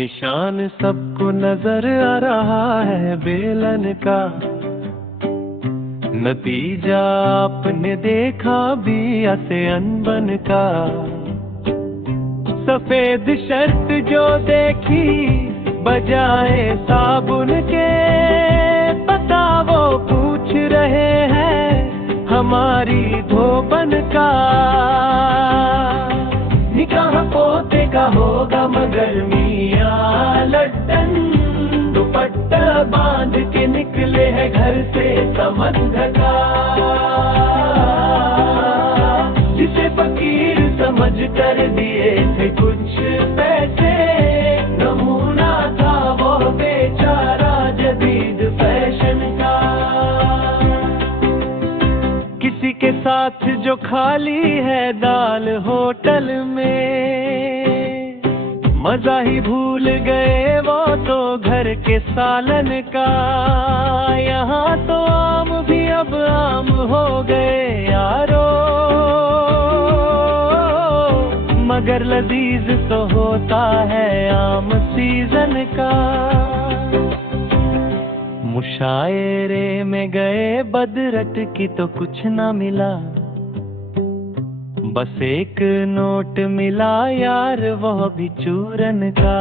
निशान सबको नजर आ रहा है बेलन का, नतीजा आपने देखा भी ऐसे अनबन का। सफेद शर्ट जो देखी बजाए साबुन के, पता वो पूछ रहे हैं हमारी धोबन का। निकाह पोते का होगा मगर मियां लड्डन, दुपट्टा बांध के निकले हैं घर से समंध का। जिसे फकीर समझ कर दिए थे कुछ पैसे, नमूना था वो बेचारा जदीद फैशन का। किसी के साथ जो खाली है दाल होटल में, मजा ही भूल गए वो तो घर के सालन का। यहाँ तो आम भी अब आम हो गए यारो, मगर लजीज तो होता है आम सीजन का। मुशायरे में गए बदरट की तो कुछ ना मिला, बस एक नोट मिला यार वो भी चूरन का।